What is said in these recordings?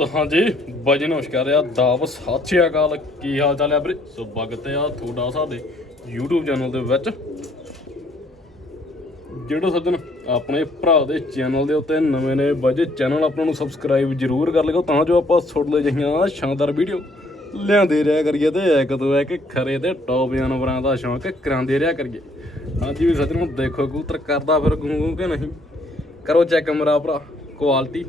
ਹਾਂਜੀ ਬਾਜੀ ਨਮਸਕਾਰ ਆ ਦਾਬ ਸਤਿ ਸ਼੍ਰੀ ਅਕਾਲ। ਕੀ ਹਾਲ ਚਾਲ ਹੈ ਵੀਰੇ? ਸੋ ਆ ਤੁਹਾਡਾ ਸਾਡੇ YouTube ਚੈਨਲ ਦੇ ਵਿੱਚ। ਜਿਹੜਾ ਸੱਜਣ ਆਪਣੇ ਭਰਾ ਦੇ ਚੈਨਲ ਦੇ ਉੱਤੇ ਨਵੇਂ ਨੇ ਬਾਜੀ ਚੈਨਲ ਆਪਣਾ ਨੂੰ ਸਬਸਕ੍ਰਾਈਬ ਜਰੂਰ ਕਰ ਲਿਓ, ਤਾਂ ਜੋ ਆਪਾਂ ਤੁਹਾਡੇ ਜਿਹੀਆਂ ਸ਼ਾਨਦਾਰ ਵੀਡੀਓ ਲਿਆਂਦੇ ਰਿਹਾ ਕਰੀਏ ਤੇ ਇੱਕ ਤੋਂ ਇੱਕ ਖਰੇ ਤੇ ਟੌਪ ਜਾਨਵਰਾਂ ਦਾ ਸ਼ੌਂਕ ਕਰਾਉਂਦੇ ਰਿਹਾ ਕਰੀਏ। ਹਾਂਜੀ ਵੀ ਸੱਜਣੋ, ਦੇਖੋ ਕਬੂਤਰ ਕਰਦਾ ਫਿਰ ਗੂੰ ਗੂੰ ਕਿ ਨਹੀਂ? ਕਰੋ ਚੈੱਕ ਮੇਰਾ ਭਰਾ ਕੁਆਲਿਟੀ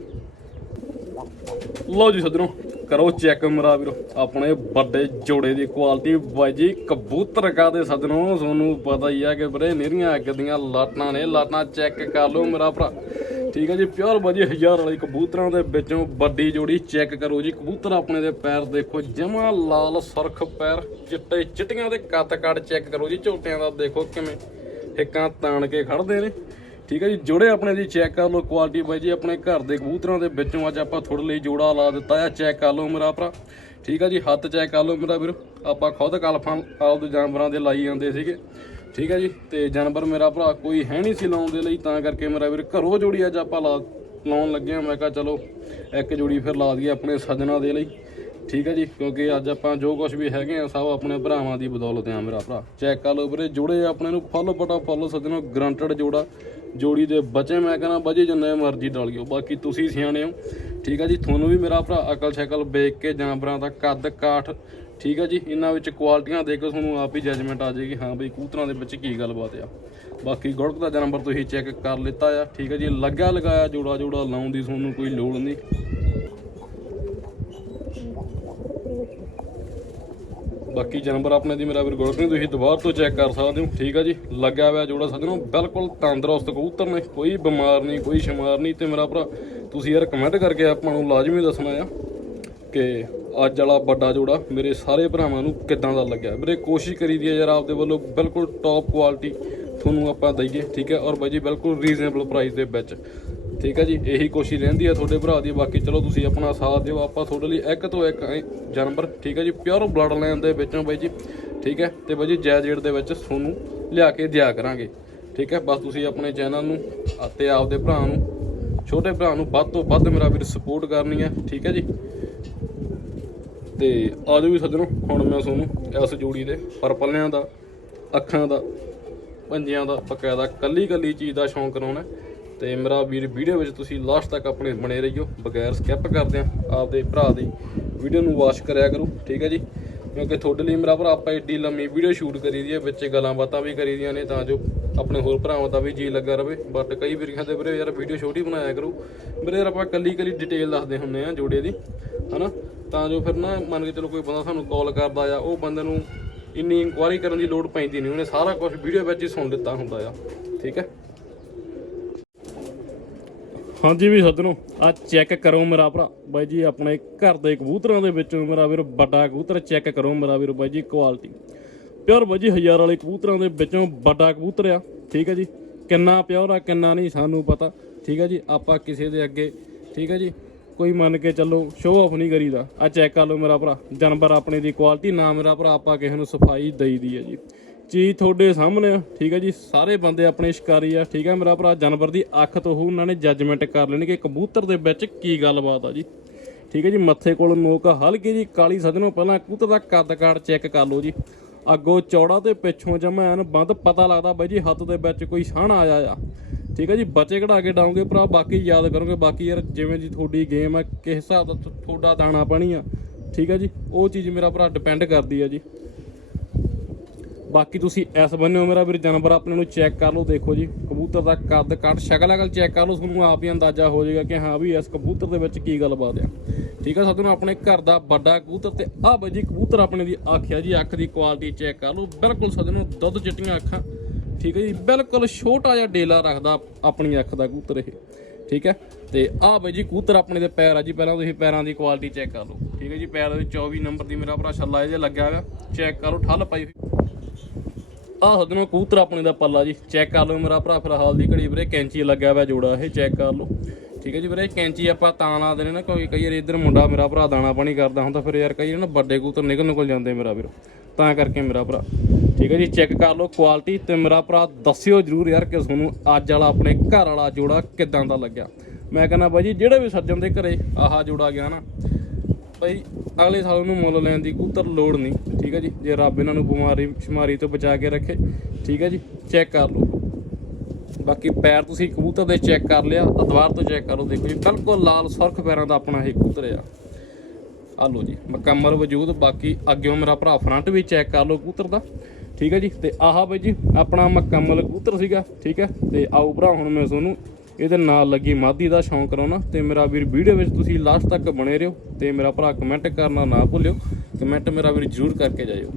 ਲਓ ਜੀ ਸੱਜਣੋ, ਕਰੋ ਚੈੱਕ ਮੇਰਾ ਵੀਰੋ, ਆਪਣੇ ਵੱਡੇ ਜੋੜੇ ਦੀ ਕੁਆਲਿਟੀ ਬਾਈ ਜੀ ਕਬੂਤਰ ਕਾ ਦੇ ਸੱਜਣੋ, ਤੁਹਾਨੂੰ ਪਤਾ ਹੀ ਆ ਕਿ ਵੀਰੇ ਨਿਹਰੀਆਂ ਅੱਗ ਦੀਆਂ ਲਾਟਾਂ ਨੇ, ਲਾਟਾਂ ਚੈੱਕ ਕਰ ਲਓ ਮੇਰਾ ਭਰਾ। ਠੀਕ ਹੈ ਜੀ, ਪਿਓਰ ਬਾਜੀ ਹਜ਼ਾਰ ਵਾਲੇ ਕਬੂਤਰਾਂ ਦੇ ਵਿੱਚੋਂ ਵੱਡੀ ਜੋੜੀ ਚੈੱਕ ਕਰੋ ਜੀ, ਕਬੂਤਰ ਆਪਣੇ ਦੇ ਪੈਰ ਦੇਖੋ, ਜਮਾ ਲਾਲ ਸੁਰਖ ਪੈਰ, ਚਿੱਟੇ ਚਿੱਟੀਆਂ ਦੇ ਕੱਤ ਕੱਟ ਚੈੱਕ ਕਰੋ ਜੀ, ਝੋਟਿਆਂ ਦਾ ਦੇਖੋ ਕਿਵੇਂ, ਹਿੱਕਾਂ ਤਾਣ ਕੇ ਖੜਦੇ ਨੇ। ਠੀਕ ਹੈ ਜੀ, ਜੋੜੇ ਆਪਣੇ ਜੀ ਚੈੱਕ ਕਰ ਲਓ ਕੁਆਲਿਟੀ ਬਾਈ ਜੀ, ਆਪਣੇ ਘਰ ਦੇ ਕਬੂਤਰਾਂ ਦੇ ਵਿੱਚੋਂ ਅੱਜ ਆਪਾਂ ਤੁਹਾਡੇ ਲਈ ਜੋੜਾ ਲਾ ਦਿੱਤਾ ਆ, ਚੈੱਕ ਕਰ ਲਓ ਮੇਰਾ ਭਰਾ। ਠੀਕ ਹੈ ਜੀ, ਹੱਥ ਚੈੱਕ ਕਰ ਲਓ ਮੇਰਾ ਵੀਰ। ਆਪਾਂ ਖੁਦ ਕਲਫਾਂ ਆਪਦੇ ਜਾਨਵਰਾਂ ਦੇ ਲਾਈ ਜਾਂਦੇ ਸੀਗੇ। ਠੀਕ ਹੈ ਜੀ, ਤੇ ਜਾਨਵਰ ਮੇਰਾ ਭਰਾ ਕੋਈ ਹੈ ਨਹੀਂ ਸੀ ਲਾਉਣ ਦੇ ਲਈ, ਤਾਂ ਕਰਕੇ ਮੇਰਾ ਵੀਰ ਘਰੋਂ ਜੋੜੀ ਅੱਜ ਆਪਾਂ ਲਾ ਲਾਉਣ ਲੱਗੇ ਆ। ਮੈਂ ਕਿਹਾ ਚਲੋ, ਇੱਕ ਜੋੜੀ ਫਿਰ ਲਾ ਦਈਏ ਆਪਣੇ ਸੱਜਣਾ ਦੇ ਲਈ। ਠੀਕ ਹੈ ਜੀ, ਕਿਉਂਕਿ ਅੱਜ ਆਪਾਂ ਜੋ ਕੁਝ ਵੀ ਹੈਗੇ ਆ, ਸਭ ਆਪਣੇ ਭਰਾਵਾਂ ਦੀ ਬਦੌਲਤ ਆ ਮੇਰਾ ਭਰਾ। ਚੈੱਕ ਕਰ ਲਓ ਵੀਰੇ, ਜੋੜੇ ਆਪਣੇ ਨੂੰ ਫੁੱਲ ਬਟਾ ਫੁੱਲ ਸੱਜਣੋ ਗਰੰਟਡ ਜੋੜਾ। ਜੋੜੀ ਦੇ ਬਚੇ, ਮੈਂ ਕਹਿੰਦਾ ਬਜੇ ਜਿੰਨੇ ਮਰਜ਼ੀ ਡਾਲਿਓ ਬਾਕੀ ਤੁਸੀਂ ਸਿਆਣੇ ਹੋ। ਠੀਕ ਆ ਜੀ, ਤੁਹਾਨੂੰ ਵੀ ਮੇਰਾ ਭਰਾ ਅਕਲ ਸ਼ਕਲ ਵੇਖ ਕੇ ਜਾਨਵਰਾਂ ਦਾ ਕੱਦ ਕਾਠ, ਠੀਕ ਹੈ ਜੀ, ਇਹਨਾਂ ਵਿੱਚ ਕੁਆਲਿਟੀਆਂ ਦੇਖ ਕੇ ਤੁਹਾਨੂੰ ਆਪ ਹੀ ਜੱਜਮੈਂਟ ਆ ਜਾਏਗੀ। ਹਾਂ ਬਈ, ਕੂਤਰਾਂ ਦੇ ਵਿੱਚ ਕੀ ਗੱਲਬਾਤ ਆ। ਬਾਕੀ ਗੁੜਕ ਦਾ ਨੰਬਰ ਤੁਸੀਂ ਚੈੱਕ ਕਰ ਲਿੱਤਾ ਆ, ਠੀਕ ਆ ਜੀ ਲੱਗਾ ਲਗਾਇਆ ਜੋੜਾ ਜੋੜਾ ਲਾਉਣ ਦੀ ਤੁਹਾਨੂੰ ਕੋਈ ਲੋੜ ਨਹੀਂ। ਬਾਕੀ ਜਾਨਵਰ ਆਪਣੇ ਦੀ ਮੇਰਾ ਵੀਰ ਗੁੜਕ ਨਹੀਂ ਤੁਸੀਂ ਦੁਬਾਰਾ ਤੋਂ ਚੈੱਕ ਕਰ ਸਕਦੇ ਹੋ। ਠੀਕ ਆ ਜੀ, ਲੱਗਿਆ ਹੋਇਆ ਜੋੜਾ ਸੱਜਣੋ ਬਿਲਕੁਲ ਤੰਦਰੁਸਤ ਕਬੂਤਰ ਨੇ। ਕੋਈ ਬਿਮਾਰ ਨਹੀਂ, ਕੋਈ ਸ਼ਿਮਾਰ ਨਹੀਂ। ਤੇ ਮੇਰਾ ਭਰਾ, ਤੁਸੀਂ ਯਾਰ ਕਮੈਂਟ ਕਰਕੇ ਆਪਾਂ ਨੂੰ ਲਾਜ਼ਮੀ ਦੱਸਣਾ ਆ ਕਿ ਅੱਜ ਵਾਲਾ ਵੱਡਾ ਜੋੜਾ ਮੇਰੇ ਸਾਰੇ ਭਰਾਵਾਂ ਨੂੰ ਕਿੱਦਾਂ ਦਾ ਲੱਗਿਆ। ਵੀਰੇ, ਕੋਸ਼ਿਸ਼ ਕਰੀਦੀ ਹੈ ਯਾਰ ਆਪਦੇ ਵੱਲੋਂ ਬਿਲਕੁਲ ਟੌਪ ਕੁਆਲਿਟੀ ਤੁਹਾਨੂੰ ਆਪਾਂ ਦਈਏ, ਠੀਕ ਹੈ? ਔਰ ਬਾਈ ਜੀ, ਬਿਲਕੁਲ ਰੀਜ਼ਨੇਬਲ ਪ੍ਰਾਈਸ ਦੇ ਵਿੱਚ। ਠੀਕ ਹੈ ਜੀ, ਇਹੀ ਕੋਸ਼ਿਸ਼ ਰਹਿੰਦੀ ਹੈ ਤੁਹਾਡੇ ਭਰਾ ਦੀ, ਬਾਕੀ ਚਲੋ ਤੁਸੀਂ ਆਪਣਾ ਸਾਥ ਦਿਓ, ਆਪਾਂ ਤੁਹਾਡੇ ਲਈ ਇੱਕ ਤੋਂ ਇੱਕ ਜਾਨਵਰ, ਠੀਕ ਹੈ ਜੀ ਪਿਓਰ ਬਲੱਡ ਲਾਈਨ ਦੇ ਵਿੱਚੋਂ ਬਾਈ ਜੀ, ਠੀਕ ਹੈ ਤੇ ਬਾਈ ਜੀ ਜਾਇਜ਼ ਰੇਟ ਦੇ ਵਿੱਚ ਤੁਹਾਨੂੰ ਲਿਆ ਕੇ ਦਿਆ ਕਰਾਂਗੇ, ਠੀਕ ਹੈ ਬਸ ਤੁਸੀਂ ਆਪਣੇ ਚੈਨਲ ਨੂੰ ਅਤੇ ਆਪਦੇ ਭਰਾ ਨੂੰ, ਛੋਟੇ ਭਰਾ ਨੂੰ ਵੱਧ ਤੋਂ ਵੱਧ ਮੇਰਾ ਵੀਰ ਸਪੋਰਟ ਕਰਨੀ ਹੈ ਠੀਕ ਹੈ ਜੀ, ਤੇ ਆਜੋ ਵੀ ਸੱਜਣੋ, ਹੁਣ ਮੈਂ ਤੁਹਾਨੂੰ ਇਸ ਜੋੜੀ ਦੇ ਪਰਪਲਿਆਂ ਦਾ, ਅੱਖਾਂ ਦਾ, ਪੰਜਿਆਂ ਦਾ ਬਕਾਇਦਾ ਕੱਲੀ ਕੱਲੀ ਚੀਜ਼ ਦਾ ਸ਼ੌਂਕ ਕਰਾਉਣਾ। ਤੇ ਮੇਰਾ ਵੀਰ ਵੀਡੀਓ ਵਿੱਚ ਤੁਸੀਂ ਲਾਸਟ ਤੱਕ ਆਪਣੇ ਬਣੇ ਰਹੀਓ, ਬਗੈਰ ਸਕਿਪ ਕਰਦੇ ਆ, ਆਪਦੇ ਭਰਾ ਦੀ ਵੀਡੀਓ ਨੂੰ ਵਾਚ ਕਰਿਆ ਕਰੋ, ਠੀਕ ਹੈ ਜੀ? ਕਿਉਂਕਿ ਤੁਹਾਡੇ ਲਈ ਮੇਰਾ ਭਰਾ, ਆਪਾਂ ਏਡੀ ਲੰਮੀ ਵੀਡੀਓ ਸ਼ੂਟ ਕਰੀ ਦੀ ਹੈ, ਵਿੱਚ ਗੱਲਾਂ ਬਾਤਾਂ ਵੀ ਕਰੀ ਦੀਆਂ ਨੇ, ਤਾਂ ਜੋ ਆਪਣੇ ਹੋਰ ਭਰਾਵਾਂ ਦਾ ਵੀ ਜੀ ਲੱਗਾ ਰਵੇ ਬਟ ਕਈ ਵੀਰ ਕਹਿੰਦੇ ਵੀਰੇ ਯਾਰ ਵੀਡੀਓ ਛੋਟੀ ਬਣਾਇਆ ਕਰੋ। ਵੀਰੇ ਯਾਰ ਆਪਾਂ ਕੱਲੀ ਕੱਲੀ ਡਿਟੇਲ ਦੱਸਦੇ ਹੁੰਨੇ ਆ ਜੋੜੇ ਦੀ, ਹਨਾ? ਤਾਂ ਜੋ ਫਿਰ ਨਾ ਮੰਨ ਕੇ ਚਲੋ ਕੋਈ ਬੰਦਾ ਸਾਨੂੰ ਕਾਲ ਕਰਦਾ ਆ ਉਹ ਬੰਦੇ ਨੂੰ ਇੰਨੀ ਇਨਕੁਆਇਰੀ ਕਰਨ ਦੀ ਲੋੜ ਪੈਂਦੀ ਨਹੀਂ, ਉਹਨੇ ਸਾਰਾ ਕੁਝ ਵੀਡੀਓ ਵਿੱਚ ਹੀ ਸੁਣ ਲਿੱਤਾ ਹੁੰਦਾ ਆ, ਠੀਕ ਹੈ? ਹਾਂਜੀ ਵੀ ਸੱਜਣੋ ਆ ਚੈੱਕ ਕਰੋ ਮੇਰਾ ਭਰਾ। ਬਾਈ ਜੀ, ਆਪਣੇ ਘਰ ਦੇ ਕਬੂਤਰਾਂ ਦੇ ਵਿੱਚੋਂ ਮੇਰਾ ਵੀਰ ਵੱਡਾ ਕਬੂਤਰ ਚੈੱਕ ਕਰੋ ਮੇਰਾ ਵੀਰ ਬਾਈ ਜੀ ਕੁਆਲਿਟੀ ਪਿਓਰ ਬਾਈ ਜੀ, ਹਜ਼ਾਰ ਵਾਲੇ ਕਬੂਤਰਾਂ ਦੇ ਵਿੱਚੋਂ ਵੱਡਾ ਕਬੂਤਰ ਆ, ਠੀਕ ਹੈ ਜੀ? ਕਿੰਨਾ ਪਿਓਰ ਆ, ਕਿੰਨਾ ਨਹੀਂ, ਸਾਨੂੰ ਪਤਾ, ਠੀਕ ਹੈ ਜੀ? ਆਪਾਂ ਕਿਸੇ ਦੇ ਅੱਗੇ, ਠੀਕ ਹੈ ਜੀ? ਕੋਈ ਮੰਨ ਕੇ ਚੱਲੋ ਸ਼ੋਅ ਆਫ ਨਹੀਂ ਕਰੀਦਾ। ਆ ਚੈੱਕ ਕਰ ਲਓ ਮੇਰਾ ਭਰਾ, ਜਾਨਵਰ ਆਪਣੇ ਦੀ ਕੁਆਲਿਟੀ ਨਾ ਮੇਰਾ ਭਰਾ, ਆਪਾਂ ਕਿਸੇ ਨੂੰ ਸਫ਼ਾਈ ਦੇਈ ਦੀ ਹੈ ਜੀ। ਚੀਜ਼ ਤੁਹਾਡੇ ਸਾਹਮਣੇ ਆ, ਠੀਕ ਹੈ ਜੀ ਸਾਰੇ ਬੰਦੇ ਆਪਣੇ ਸ਼ਿਕਾਰੀ ਆ। ਠੀਕ ਹੈ ਮੇਰਾ ਭਰਾ ਜਾਨਵਰ ਦੀ ਅੱਖ ਤੋਂ ਹੀ ਉਹਨਾਂ ਨੇ ਜੱਜਮੈਂਟ ਕਰ ਲੈਣੀ ਕਿ ਕਬੂਤਰ ਦੇ ਵਿੱਚ ਕੀ ਗੱਲਬਾਤ ਆ ਜੀ। ਠੀਕ ਹੈ ਜੀ ਮੱਥੇ ਕੋਲ ਨੋਕ ਹਲਕੀ ਜੀ ਕਾਲੀ ਸਦਨੋਂ ਪਹਿਲਾਂ ਕਬੂਤਰ ਦਾ ਕੱਦ ਕਾਠ ਚੈੱਕ ਕਰ ਲਓ ਜੀ। ਅੱਗੋਂ ਚੌੜਾ ਤੇ ਪਿੱਛੋਂ ਜਮਾ ਐਨ ਬੰਦ ਪਤਾ ਲੱਗਦਾ ਬਾਈ ਜੀ ਹੱਥ ਦੇ ਵਿੱਚ ਕੋਈ ਛਾਣ ਆਇਆ ਆ। ਠੀਕ ਹੈ ਜੀ ਬੱਚੇ ਕਢਾ ਕੇ ਡਾਉਂਗੇ ਭਰਾ ਬਾਕੀ ਯਾਦ ਕਰੋਗੇ ਬਾਕੀ ਯਾਰ ਜਿਵੇਂ ਜੀ ਤੁਹਾਡੀ ਗੇਮ ਹੈ ਕਿਸ ਹਿਸਾਬ ਦਾ ਤੁਹਾਡਾ ਦਾਣਾ ਪਾਣੀ ਆ। ਠੀਕ ਹੈ ਜੀ ਉਹ ਚੀਜ਼ ਮੇਰਾ ਭਰਾ ਡਿਪੈਂਡ ਕਰਦੀ ਆ ਜੀ। ਬਾਕੀ ਤੁਸੀਂ ਇਸ ਬੰਨੇ ਹੋ ਮੇਰਾ ਵੀਰ, ਜਾਨਵਰ ਆਪਣੇ ਨੂੰ ਚੈੱਕ ਕਰ ਲਓ, ਦੇਖੋ ਜੀ, ਕਬੂਤਰ ਦਾ ਕੱਦ ਕੱਟ ਸ਼ਕਲ ਅਕਲ ਚੈੱਕ ਕਰ ਲਓ, ਤੁਹਾਨੂੰ ਆਪ ਹੀ ਅੰਦਾਜ਼ਾ ਹੋ ਜਾਏਗਾ ਕਿ ਹਾਂ ਵੀ ਇਸ ਕਬੂਤਰ ਦੇ ਵਿੱਚ ਕੀ ਗੱਲਬਾਤ ਆ। ਠੀਕ ਆ ਸਾਨੂੰ ਆਪਣੇ ਘਰ ਦਾ ਵੱਡਾ ਕਬੂਤਰ ਤੇ ਆਹ ਬਾਈ ਜੀ, ਕਬੂਤਰ ਆਪਣੇ ਦੀ ਅੱਖ ਆ ਜੀ, ਅੱਖ ਦੀ ਕੁਆਲਿਟੀ ਚੈੱਕ ਕਰ ਲਓ। ਬਿਲਕੁਲ ਸਦਨੋਂ ਦੁੱਧ ਚਿੱਟੀਆਂ ਅੱਖਾਂ। ਠੀਕ ਹੈ ਜੀ, ਬਿਲਕੁਲ ਛੋਟਾ ਜਿਹਾ ਡੇਲਾ ਰੱਖਦਾ ਆਪਣੀ ਅੱਖ ਦਾ ਕਬੂਤਰ ਇਹ। ਠੀਕ ਹੈ ਤੇ ਆਹ ਬਾਈ ਜੀ, ਕਬੂਤਰ ਆਪਣੇ ਦੇ ਪੈਰ ਆ ਜੀ, ਪਹਿਲਾਂ ਤੁਸੀਂ ਪੈਰਾਂ ਦੀ ਕੁਆਲਿਟੀ ਚੈੱਕ ਕਰ ਲਓ। ਠੀਕ ਹੈ ਜੀ, ਪੈਰ ਦੇ ਵਿੱਚ 24 ਨੰਬਰ ਦੀ ਮੇਰਾ ਭਰਾ ਛੱਲਾ ਇਹਦੇ ਲੱਗਿਆ ਹੋਇਆ। ਚੈੱਕ ਕਰੋ ਠੱਲ ਪਾਈ ਹੋਈ। ਆਹ ਸਦਨੋਂ ਕਬੂਤਰ ਆਪਣੇ ਦਾ ਪੱਲਾ ਜੀ। ਚੈੱਕ ਕਰ ਲਓ ਮੇਰਾ ਭਰਾ ਫਿਲਹਾਲ ਦੀ ਘੜੀ ਵੀਰੇ ਕੈਂਚੀ ਲੱਗਿਆ ਹੋਇਆ ਜੋੜਾ, ਇਹ ਚੈੱਕ ਕਰ ਲਓ। ਠੀਕ ਹੈ ਜੀ ਵੀਰੇ, ਕੈਂਚੀ ਆਪਾਂ ਤਾਂ ਲਾ ਦੇਣੇ ਨਾ, ਕੋਈ ਕਈ ਵਾਰ ਇੱਧਰ ਮੁੰਡਾ ਮੇਰਾ ਭਰਾ ਦਾਣਾ ਪਾਣੀ ਕਰਦਾ ਹੁੰਦਾ, ਫਿਰ ਯਾਰ ਕਈ ਵਾਰ ਨਾ ਵੱਡੇ ਕਬੂਤਰ ਨਿਕਲਣ ਕੋਲ ਜਾਂਦੇ ਮੇਰਾ ਵੀਰ। ਤਾਂ ਕਰਕੇ ਮੇਰਾ ਭਰਾ। ਠੀਕ ਹੈ ਜੀ, ਚੈੱਕ ਕਰ ਲਓ ਕੁਆਲਿਟੀ ਤੇ ਮੇਰਾ ਭਰਾ ਦੱਸਿਓ ਜਰੂਰ ਯਾਰ ਕਿ ਤੁਹਾਨੂੰ ਅੱਜ ਵਾਲਾ ਆਪਣੇ ਘਰ ਵਾਲਾ ਜੋੜਾ ਕਿਦਾਂ ਦਾ ਲੱਗਿਆ। ਮੈਂ ਕਹਿੰਦਾ ਬਾਈ ਜੀ, ਜਿਹੜਾ ਵੀ ਸੱਜਣ ਦੇ ਘਰੇ ਆਹਾ ਜੋੜਾ ਗਿਆ ਨਾ ਭਾਈ ਅਗਲੇ ਸਾਲ ਉਹਨੂੰ ਮੁੱਲ ਲੈਣ ਦੀ ਕੂਤਰ ਲੋੜ ਨਹੀਂ। ਠੀਕ ਹੈ ਜੀ? ਜੇ ਰੱਬ ਇਹਨਾਂ ਨੂੰ ਬਿਮਾਰੀ, ਸ਼ਮਾਰੀ ਤੋਂ ਬਚਾ ਕੇ ਰੱਖੇ, ਠੀਕ ਹੈ ਜੀ? ਚੈੱਕ ਕਰ ਲਓ। ਬਾਕੀ ਪੈਰ ਤੁਸੀਂ ਕਬੂਤਰ ਦੇ ਚੈੱਕ ਕਰ ਲਿਆ, ਅਦਵਾਰ ਤੋਂ ਚੈੱਕ ਕਰੋ ਦੇਖੋ ਜੀ, ਬਿਲਕੁਲ ਲਾਲ ਸੁਰਖ ਪੈਰਾਂ ਦਾ ਆਪਣਾ ਇਹ ਕਬੂਤਰ ਆ। ਆ ਲਓ ਜੀ, ਮੁਕੰਮਲ ਵਜੂਦ। ਬਾਕੀ ਅੱਗਿਓਂ ਮੇਰਾ ਭਰਾ ਫਰੰਟ ਵੀ ਚੈੱਕ ਕਰ ਲਓ ਕਬੂਤਰ ਦਾ। ਠੀਕ ਹੈ ਜੀ? ਤੇ ਆਹ ਬਈ ਜੀ, ਆਪਣਾ ਮੁਕੰਮਲ ਕਬੂਤਰ ਸੀਗਾ, ਠੀਕ ਹੈ ਤੇ ਆਓ ਭਰਾ, ਹੁਣ ਮੈਂ ਤੁਹਾਨੂੰ ਇਹਦੇ ਨਾਲ ਲੱਗੀ ਮਾਦੀ ਦਾ ਸ਼ੌਂਕ ਕਰਾਉਣਾ। ਤੇ ਮੇਰਾ ਵੀਰ ਵੀਡੀਓ ਵਿੱਚ ਤੁਸੀਂ ਲਾਸਟ ਤੱਕ ਬਣੇ ਰਹੋ। ਤੇ ਮੇਰਾ ਭਰਾ ਕਮੈਂਟ ਕਰਨਾ ਨਾ ਭੁੱਲਿਓ। ਕਮੈਂਟ ਮੇਰਾ ਵੀਰ ਜ਼ਰੂਰ ਕਰਕੇ ਜਾਇਓ।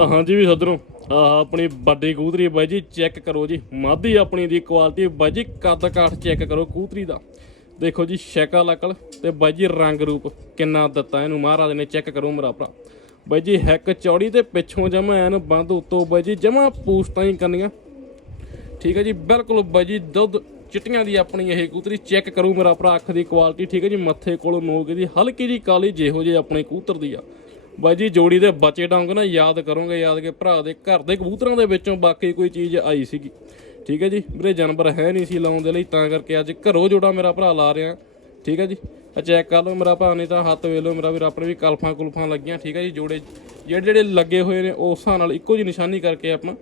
ਹਾਂਜੀ ਵੀ ਸੱਜਣੋ, ਆਹ ਆਪਣੀ ਵੱਡੀ ਕਬੂਤਰੀ ਬਾਈ ਜੀ ਚੈੱਕ ਕਰੋ ਜੀ। ਮਾਦੀ ਆਪਣੀ ਦੀ ਕੁਆਲਿਟੀ ਬਾਈ ਜੀ, ਕੱਦ ਕਾਠ ਚੈੱਕ ਕਰੋ ਕੂਤਰੀ ਦਾ। ਦੇਖੋ ਜੀ ਸ਼ਕਲ ਅਕਲ ਤੇ ਬਾਈ ਜੀ, ਰੰਗ ਰੂਪ ਕਿੰਨਾ ਦਿੱਤਾ ਇਹਨੂੰ, ਮਹਾਰਾਜ ਨੇ ਚੈੱਕ ਕਰੋ ਮੇਰਾ ਭਰਾ। ਬਾਈ ਜੀ, ਹੈਕ ਚੌੜੀ ਤੇ ਪਿੱਛੋਂ ਜਮਾ ਐਨ ਬੰਦ ਉੱਤੋਂ ਬਾਈ ਜੀ, ਜਮਾ ਪੂਸਟਾਂ ਹੀ ਕਰਨੀਆਂ ਠੀਕ ਹੈ ਜੀ, ਬਿਲਕੁਲ ਬਾਈ ਜੀ, ਦੁੱਧ ਚਿੱਟੀਆਂ ਦੀ ਆਪਣੀ ਇਹ ਕਬੂਤਰੀ ਚੈੱਕ ਕਰੂ ਮੇਰਾ ਭਰਾ, ਅੱਖ ਦੀ ਕੁਆਲਿਟੀ ਠੀਕ ਹੈ ਜੀ, ਮੱਥੇ ਕੋਲ ਨੋਕ ਦੀ ਹਲਕੀ ਜੀ ਕਾਲੀ ਜਿਹੋ ਜਿਹੀ ਆਪਣੇ ਕੂਤਰ ਦੀ ਆ। ਬਾਈ ਜੀ, ਜੋੜੀ ਦੇ ਬੱਚੇ ਡੰਗ ਨਾ ਯਾਦ ਕਰੋਗੇ, ਯਾਦ ਕੇ ਭਰਾ ਦੇ ਘਰ ਦੇ ਕਬੂਤਰਾਂ ਦੇ ਵਿੱਚੋਂ ਬਾਕੀ ਕੋਈ ਚੀਜ਼ ਆਈ ਸੀਗੀ। ਠੀਕ ਹੈ ਜੀ ਮੇਰੇ ਜਾਨਵਰ ਹੈ ਨਹੀਂ ਸੀ ਲਾਉਣ ਦੇ ਲਈ, ਤਾਂ ਕਰਕੇ ਅੱਜ ਘਰੋਂ ਜੋੜਾ ਮੇਰਾ ਭਰਾ ਲਾ ਰਿਹਾ। ਠੀਕ ਹੈ ਜੀ ਆ ਚੈੱਕ ਕਰ ਲਓ ਮੇਰਾ ਭਰਾ ਨੇ ਤਾਂ ਹੱਥ ਵੇਖ ਲਓ, ਮੇਰਾ ਵੀਰ ਆਪਣੇ ਵੀ ਕਲਫਾਂ ਕੁਲਫਾਂ ਲੱਗੀਆਂ। ਠੀਕ ਹੈ ਜੀ, ਜੋੜੇ ਜਿਹੜੇ ਜਿਹੜੇ ਲੱਗੇ ਹੋਏ ਨੇ, ਉਸ ਹਿਸਾਬ ਨਾਲ ਇੱਕੋ ਜੀ ਨਿਸ਼ਾਨੀ ਕਰਕੇ ਆਪਾਂ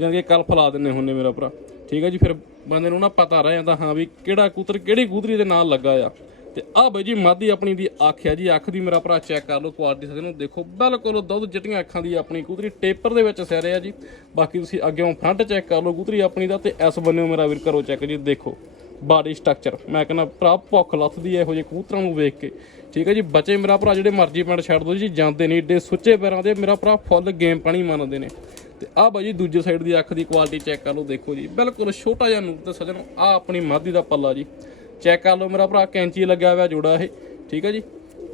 ਜਾਨ ਕੇ ਕਲਫ ਲਾ ਦਿੰਨੇ ਹੁੰਨੇ ਮੇਰਾ ਭਰਾ। ਠੀਕ ਹੈ ਜੀ, ਫਿਰ ਬੰਦੇ ਨੂੰ ਨਾ ਪਤਾ ਰਹਿ ਜਾਂਦਾ, ਹਾਂ ਵੀ ਕਿਹੜਾ ਕੂਤਰ ਕਿਹੜੀ ਕੂਤਰੀ ਦੇ ਨਾਲ ਲੱਗਾ ਆ। ਤੇ ਆ ਬਾਈ ਜੀ, ਮਾਦੀ ਆਪਣੀ ਦੀ ਅੱਖ ਆ ਜੀ, ਅੱਖ ਦੀ ਮੇਰਾ ਭਰਾ ਚੈੱਕ ਕਰ ਲਓ ਕੁਆਲਿਟੀ ਸਦੇ ਨੂੰ ਦੇਖੋ। ਬਿਲਕੁਲ ਦੁੱਧ ਜਟੀਆਂ ਅੱਖਾਂ ਦੀ ਆਪਣੀ ਕੂਤਰੀ ਟੇਪਰ ਦੇ ਵਿੱਚ ਸਹਿ ਆ ਜੀ। ਬਾਕੀ ਤੁਸੀਂ ਅੱਗੇੋਂ ਫਰੰਟ ਚੈੱਕ ਕਰ ਲਓ ਕੂਤਰੀ ਆਪਣੀ ਦਾ, ਤੇ ਇਸ ਬੰਨਿਓ ਮੇਰਾ ਵੀਰ ਕਰੋ ਚੈੱਕ ਜੀ, ਦੇਖੋ। ਬਾਡੀ ਸਟਰਕਚਰ ਮੈਂ ਕਹਿੰਦਾ ਭਰਾ ਭੁੱਖ ਲੱਥਦੀ ਐ ਇਹੋ ਜਿਹੇ ਕਬੂਤਰਾਂ ਨੂੰ ਵੇਖ ਕੇ। ਠੀਕ ਹੈ ਜੀ, ਬੱਚੇ ਮੇਰਾ ਭਰਾ ਜਿਹੜੇ ਮਰਜ਼ੀ ਪਿੰਡ ਛੱਡ ਦੋ ਜੀ, ਜਾਂਦੇ ਨਹੀਂ, ਏਡੇ ਸੁੱਚੇ ਪੈਰਾਂ ਦੇ ਮੇਰਾ ਭਰਾ ਫੁੱਲ ਗੇਮ ਪਾਣੀ ਮੰਨਦੇ ਨੇ। ਤੇ ਆਹ ਬਾਈ ਜੀ ਦੂਜੇ ਸਾਈਡ ਦੀ ਅੱਖ ਦੀ ਕੁਆਲਿਟੀ ਚੈੱਕ ਕਰ ਲਓ, ਦੇਖੋ ਜੀ। ਬਿਲਕੁਲ ਛੋਟਾ ਜਿਹਾ ਨੂਰ ਤੇ ਸਜਣ ਆ ਆਪਣੀ ਮਾਦੀ ਦਾ ਪੱਲਾ ਜੀ। ਚੈੱਕ ਕਰ ਲਓ ਮੇਰਾ ਭਰਾ, ਕੈਂਚੀ ਲੱਗਿਆ ਹੋਇਆ ਜੋੜਾ ਇਹ, ਠੀਕ ਹੈ ਜੀ?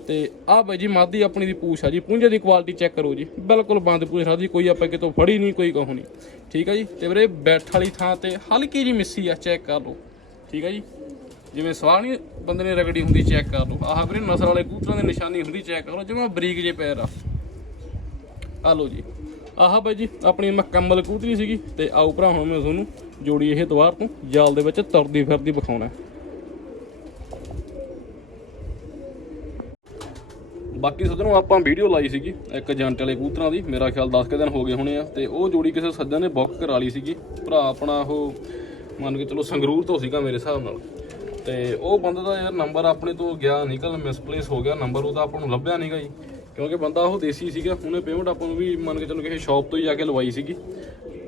ਤੇ ਆਹ ਬਾਈ ਜੀ ਮਾਦੀ ਆਪਣੀ ਦੀ ਪੂਛ ਆ ਜੀ, ਪੁੰਜੇ ਦੀ ਕੁਆਲਿਟੀ ਚੈੱਕ ਕਰੋ ਜੀ। ਬਿਲਕੁਲ ਬੰਦ ਪੂਛ ਆ ਜੀ, ਕੋਈ ਆਪਾਂ ਕਿਤੋਂ ਫੜੀ ਨਹੀਂ, ਕੋਈ ਕਹੋ ਨਹੀਂ। ਠੀਕ ਹੈ ਜੀ? ਤੇ ਵੀਰੇ ਬੈਠ ਵਾਲੀ ਥਾਂ ਤੇ ਹਲਕੀ ਜੀ ਮਿੱਸੀ ਆ ਚੈੱਕ ਕਰ ਲਓ। ਠੀਕ ਹੈ ਜੀ? ਜਿਵੇਂ ਸਵਾਹ ਨਹੀਂ ਬੰਦੇ ਨੇ ਰਗੜੀ ਹੁੰਦੀ ਚੈੱਕ ਕਰ ਲਓ। ਆਹ ਵੀਰੇ ਨਸਲ ਵਾਲੇ ਕੂਤਰਾਂ ਦੀ ਨਿਸ਼ਾਨੀ ਹੁੰਦੀ ਚੈੱਕ ਕਰੋ ਜਿਵੇਂ ਬਰੀਕ ਜੇ ਪੈਰ ਆ। ਆ ਲਓ ਜੀ। ਆਹ ਬਾਈ ਜੀ, ਆਪਣੀ ਮੁਕੰਮਲ ਕਬੂਤਰੀ ਸੀਗੀ ਤੇ ਆਓ ਭਰਾ ਹੁਣ ਮੈਂ ਤੁਹਾਨੂੰ ਜੋੜੀ ਇਹ ਦੁਆਰ ਤੋਂ ਜਾਲ ਦੇ ਵਿੱਚ ਤੁਰਦੀ ਫਿਰਦੀ ਵਿਖਾਉਣਾ ਹੈ। ਬਾਕੀ ਸੱਜਣੋਂ, ਆਪਾਂ ਵੀਡੀਓ ਲਾਈ ਸੀਗੀ ਇੱਕ ਜੰਟ ਵਾਲੇ ਕਬੂਤਰਾਂ ਦੀ, ਮੇਰਾ ਖਿਆਲ 10 ਕੁ ਦਿਨ ਹੋ ਗਏ ਹੋਣੇ ਆ, ਤੇ ਉਹ ਜੋੜੀ ਕਿਸੇ ਸੱਜਣ ਨੇ ਬੁੱਕ ਕਰਾ ਲਈ ਸੀਗੀ। ਭਰਾ ਆਪਣਾ ਉਹ ਮੰਨ ਕੇ ਚਲੋ ਸੰਗਰੂਰ ਤੋਂ ਸੀਗਾ ਮੇਰੇ ਹਿਸਾਬ ਨਾਲ। ਤੇ ਉਹ ਬੰਦੇ ਦਾ ਯਾਰ ਨੰਬਰ ਆਪਣੇ ਤੋਂ ਗਿਆ ਨਿਕਲ ਮਿਸਪਲੇਸ ਹੋ ਗਿਆ ਨੰਬਰ ਉਹਦਾ ਆਪਾਂ ਨੂੰ ਲੱਭਿਆ ਨਹੀਂਗਾ ਜੀ। ਕਿਉਂਕਿ ਬੰਦਾ ਉਹ ਦੇਸੀ ਸੀਗਾ, ਉਹਨੇ ਪੇਮੈਂਟ ਆਪਾਂ ਨੂੰ ਵੀ ਮੰਨ ਕੇ ਚਲੋ ਕਿਸੇ ਸ਼ਾਪ ਤੋਂ ਹੀ ਜਾ ਕੇ ਲਵਾਈ ਸੀਗੀ।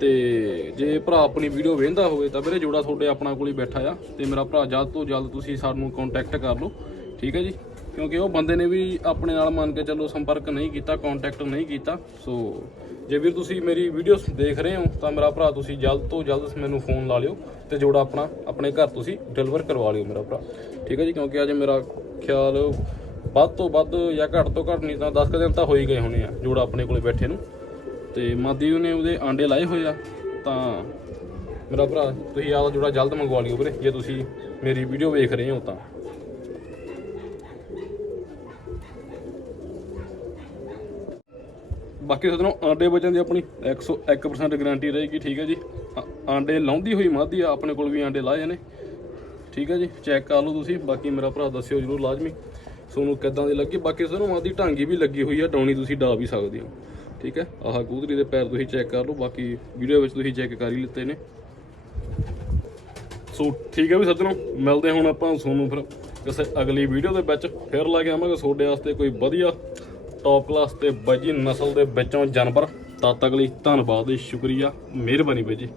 ਤੇ ਜੇ ਭਰਾ ਆਪਣੀ ਵੀਡੀਓ ਵੇਖਦਾ ਹੋਵੇ ਤਾਂ ਵੀਰੇ ਜੋੜਾ ਤੁਹਾਡੇ ਆਪਣਾ ਕੋਲ ਹੀ ਬੈਠਾ ਆ ਤੇ ਮੇਰਾ ਭਰਾ ਜਲਦ ਤੋਂ ਜਲਦ ਤੁਸੀਂ ਸਾਨੂੰ ਕੰਟੈਕਟ ਕਰ ਲਓ, ਠੀਕ ਹੈ ਜੀ? ਕਿਉਂਕਿ ਉਹ ਬੰਦੇ ਨੇ ਵੀ ਆਪਣੇ ਨਾਲ ਮੰਨ ਕੇ ਚੱਲੋ ਸੰਪਰਕ ਨਹੀਂ ਕੀਤਾ ਕੰਟੈਕਟ ਨਹੀਂ ਕੀਤਾ। ਸੋ ਜੇ ਵੀਰ ਤੁਸੀਂ ਮੇਰੀ ਵੀਡੀਓਸ ਦੇਖ ਰਹੇ ਹੋ ਤਾਂ ਮੇਰਾ ਭਰਾ ਤੁਸੀਂ ਜਲਦ ਤੋਂ ਜਲਦ ਮੈਨੂੰ ਫੋਨ ਲਾ ਲਿਓ ਤੇ ਜੋੜਾ ਆਪਣਾ, ਆਪਣੇ ਘਰ ਤੁਸੀਂ ਡਿਲੀਵਰ ਕਰਵਾ ਲਿਓ ਮੇਰਾ ਭਰਾ। ਠੀਕ ਹੈ ਜੀ? ਕਿਉਂਕਿ ਅੱਜ ਮੇਰਾ ਖਿਆਲ ਵੱਧ ਤੋਂ ਵੱਧ ਜਾਂ ਘੱਟ ਤੋਂ ਘੱਟ ਨਹੀਂ ਤਾਂ 10 ਕੁ ਦਿਨ ਤਾਂ ਹੋ ਹੀ ਗਏ ਹੋਣੇ ਆ ਜੋੜਾ ਆਪਣੇ ਕੋਲੇ ਬੈਠੇ ਨੂੰ। ਤੇ ਮਾਦੀ ਨੇ ਉਹਦੇ ਆਂਡੇ ਲਾਏ ਹੋਏ ਆ, ਤਾਂ ਮੇਰਾ ਭਰਾ, ਤੁਸੀਂ ਆਹ ਜੋੜਾ ਜਲਦ ਮੰਗਵਾ ਲਿਓ ਵੀਰੇ, ਜੇ ਤੁਸੀਂ ਮੇਰੀ ਵੀਡੀਓ ਵੇਖ ਰਹੇ ਹੋ ਤਾਂ। ਬਾਕੀ ਸੱਜਣੋ ਆਂਡੇ ਬਚਣ ਦੀ ਆਪਣੀ 101% ਗਾਰੰਟੀ ਰਹੇਗੀ, ਠੀਕ ਹੈ ਜੀ। ਆਂਡੇ ਲਾਉਂਦੀ ਹੋਈ ਮਾਦੀ ਆ, ਆਪਣੇ ਕੋਲ ਵੀ ਆਂਡੇ ਲਾਏ ਨੇ, ਠੀਕ ਹੈ ਜੀ, ਚੈੱਕ ਕਰ ਲਓ ਤੁਸੀਂ, ਬਾਕੀ ਮੇਰਾ ਭਰਾ ਦੱਸਿਓ ਜਰੂਰ ਲਾਜ਼ਮੀ। ਤੁਹਾਨੂੰ ਕਿੱਦਾਂ ਦੀ ਲੱਗੀ? ਬਾਕੀ ਸਾਨੂੰ ਮਾਦੀ ਢਾਂਗੀ ਵੀ ਲੱਗੀ ਹੋਈ ਆ, ਡਾਉਣੀ ਤੁਸੀਂ ਡਾ ਵੀ ਸਕਦੇ ਹੋ। ਠੀਕ ਹੈ? ਆਹ ਕੂਦਰੀ ਦੇ ਪੈਰ ਤੁਸੀਂ ਚੈੱਕ ਕਰ ਲਓ, ਬਾਕੀ ਵੀਡੀਓ ਵਿੱਚ ਤੁਸੀਂ ਚੈੱਕ ਕਰ ਹੀ ਲਿੱਤੇ ਨੇ। ਸੋ ਠੀਕ ਹੈ ਵੀ ਸੱਜਣੋ, ਮਿਲਦੇ ਹੁਣ ਆਪਾਂ ਤੁਹਾਨੂੰ ਫਿਰ ਕਿਸੇ ਅਗਲੀ ਵੀਡੀਓ ਦੇ ਵਿੱਚ। ਫਿਰ ਲੈ ਕੇ ਆਵਾਂਗੇ ਤੁਹਾਡੇ ਵਾਸਤੇ ਕੋਈ ਵਧੀਆ ਟੌਪ ਕਲਾਸ ਤੇ ਬਜ਼ੀ ਨਸਲ ਦੇ ਵਿੱਚੋਂ ਜਾਨਵਰ। ਤਦ ਤੱਕ ਲਈ ਧੰਨਵਾਦ ਤੇ ਸ਼ੁਕਰੀਆ। ਮਿਹਰਬਾਨੀ ਬਾਈ ਜੀ।